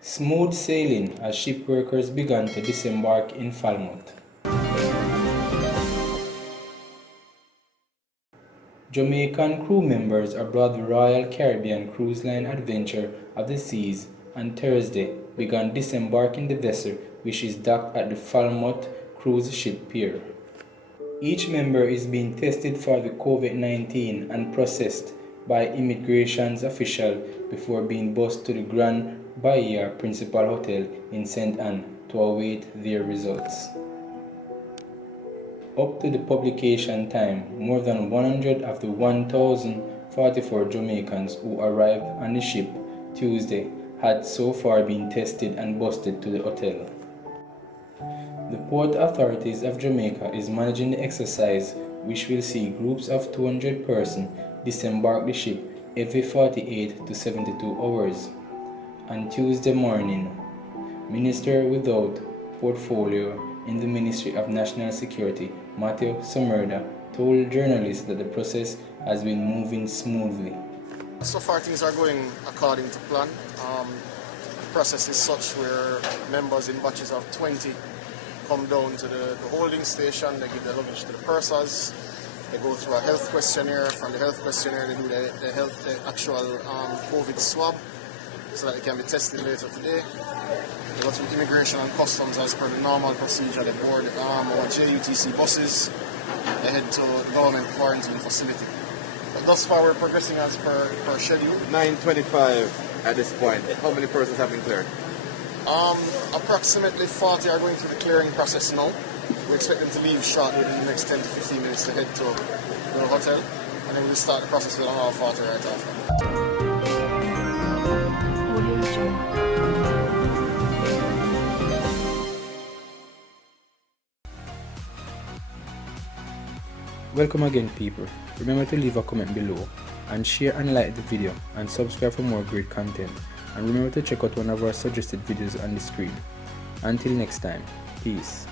Smooth sailing as ship workers began to disembark in Falmouth. Jamaican crew members aboard the Royal Caribbean Cruise Line Adventure of the Seas on Thursday began disembarking the vessel, which is docked at the Falmouth cruise ship pier. Each member is being tested for the COVID-19 and processed by immigration's officials before being bused to the Grand Bahia Principal Hotel in St. Anne to await their results. Up to the publication time, more than 100 of the 1,044 Jamaicans who arrived on the ship Tuesday had so far been tested and bused to the hotel. The Port Authorities of Jamaica is managing the exercise, which will see groups of 200 persons disembark the ship every 48 to 72 hours. On Tuesday morning, Minister without portfolio in the Ministry of National Security, Matthew Somerda, told journalists that the process has been moving smoothly. So far things are going according to plan. The process is such where members in batches of 20 come down to the holding station, they give their luggage to the pursers, they go through a health questionnaire. From the health questionnaire they do the actual COVID swab so that they can be tested later today. They go through immigration and customs as per the normal procedure. They board our JUTC buses, they head to the government quarantine facility. But thus far we're progressing as per schedule. 9:25 at this point. How many persons have been cleared? Approximately 40 are going through the clearing process now. We expect them to leave shortly within the next 10 to 15 minutes to head to the hotel, and then we'll start the process with another 40 right after. Welcome again, people. Remember to leave a comment below and share and like the video and subscribe for more great content. And remember to check out one of our suggested videos on the screen. Until next time, peace.